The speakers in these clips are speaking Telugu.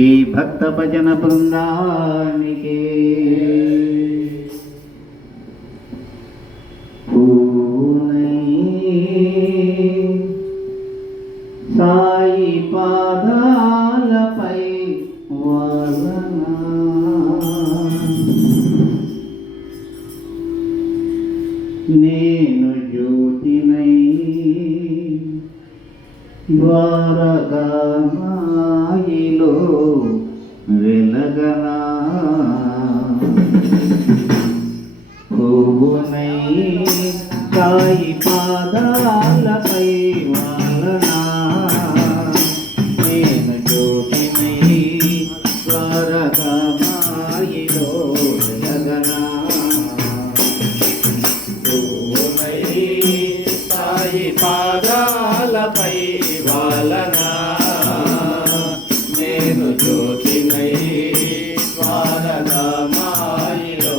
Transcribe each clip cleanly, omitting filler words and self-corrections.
ఈ భక్త భజన బృందానికి సాయి పాదాలపై వాలనా నేను జ్యోతినై ద్వారకామాయిలో వెలగనా పువ్వునై సాయి పాదాలపై వాలనా నేను జ్యోతినై ద్వారకామాయిలో వెలగనా పువ్వునై సాయి పాదాలపై వాలనా నేను జ్యోతినై ద్వారకామాయిలో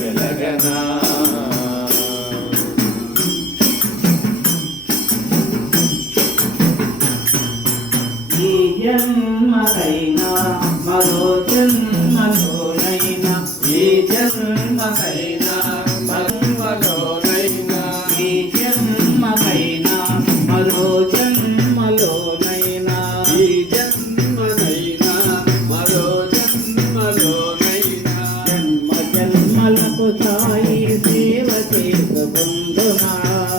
వెలగనా ఈ జన్మకైనా మరో జన్మలోనైనా ఈ జన్మకైనా మరోనైనా ఈ జన్మకైనా మరో జన్మలోనైనా ఈ జన్మనైనా మరో జన్మలోనైనా జన్మ జన్మలకు సాయి సేవ చేసుకుందునా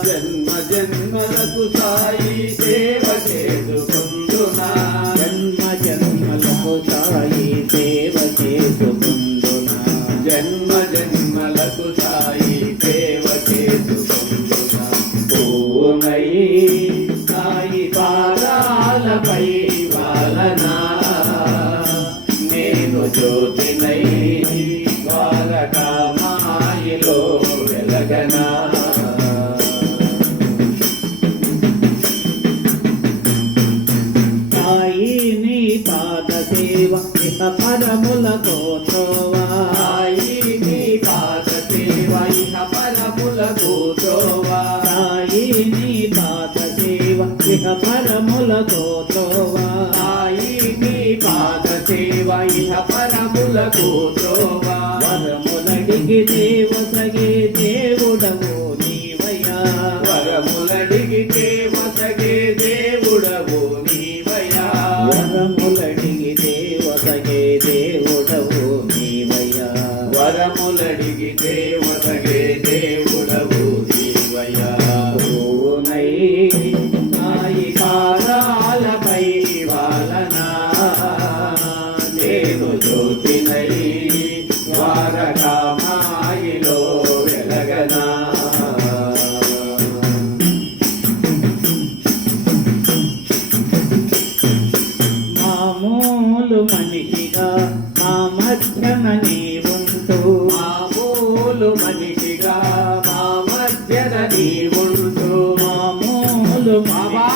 జన్మ జన్మలకు సాయి సేవ చేసుకుందునా జన్మ జన్మలకు సాయి సేవ చేసుకుందునా జన్మ జన్మలకు సాయి సేవ చేసుకుందునా పూనై సాయి పాదాలపై వాలనా నేను జ్యోతినై ద్వారకామాయిలో వెలగనా సాయి నీ పాద సేవ ఇహ పరములకు త్రోవా సాయి నీ పాద సేవ ఇహ పరములకు త్రోవా సాయి నీ పాద సేవ ఇహ పరములకు త్రోవా సాయి నీ పాద సేవ ఇహ పరములకు త్రోవా వరములడిగి దేవసగే దేవుడవు నీవయ్యా వరములడిగి దేవసగే దేవుడవు నీవయ్యా వరములడిగి దేవసగే దేవుడవు నీవయ్యా వరములడిగి దేవసగే దేవుడవు నీవయ్యా పూనై సాయి పాదాలపై వాలనా నేను జ్యోతినై ద్వారకామాయిలో వెలగనా మామూలు మనిషిగా మా మధ్యన నీవుంటూ మామూలు మనిషిగా మా మధ్యన నీవుంటూ మామూలు బాబా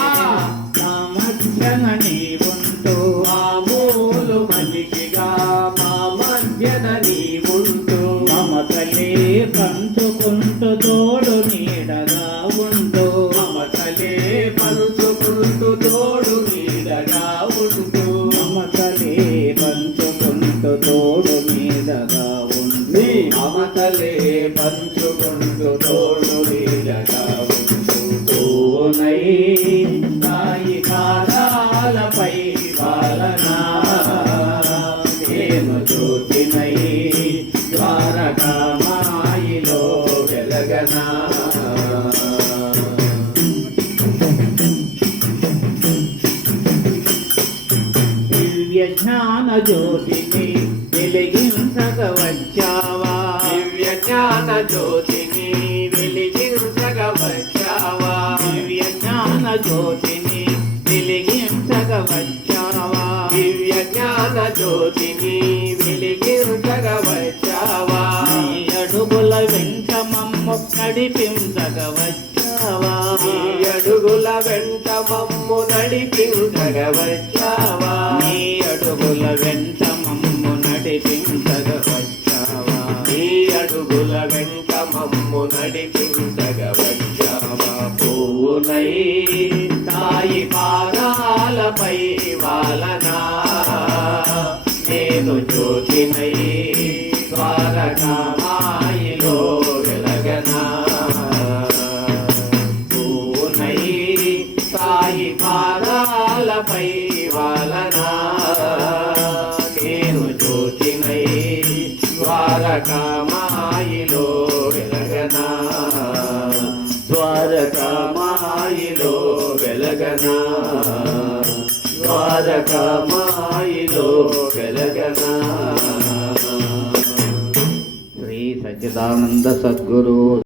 మా మధ్యన నీవుంటూ మామూలు మనిషిగా మా మధ్యన నీవుంటూ మమతలే పంచుకుంటూ తోడు నీడగా ఉంటూ మమతలే పంచుకుంటూ తోడు నీడగా ఉంటూ మమతలే పంచుకుంటూ తోడు నీడగా ఉంటూ మమతలే పంచుకుంటూ తోడు నీడగా ఉంటూ పూనై సాయి పాదాలపై వాలనా నేను జ్యోతినై ద్వారకామాయిలో వెలగనా దివ్య జ్ఞాన జ్యోతిని వెలిగించగా వచ్చావా దివ్య జ్ఞాన జ్యోతిని వెలిగించగా వచ్చావా దివ్య జ్ఞాన జ్యోతిని వెలిగించగా వచ్చావా దివ్య జ్ఞాన జ్యోతిని వెలిగించగా వచ్చావా నీ అడుగుల వెంట మమ్ము నడిపించగా వచ్చావా నీ అడుగుల వెంట మమ్ము నడిపించగా వచ్చావా నీ అడుగుల వెంట మమ్ము నడిపించగా వచ్చావా నీ అడుగుల వెంట మమ్ము నడిపించగా వచ్చావా పూనై సాయి పాదా ద్వారకామాయిలో వెలగనా ద్వారకామాయిలో వెలగనా ద్వారకామాయిలో వెలగనా. శ్రీ సచ్చిదానంద సద్గురు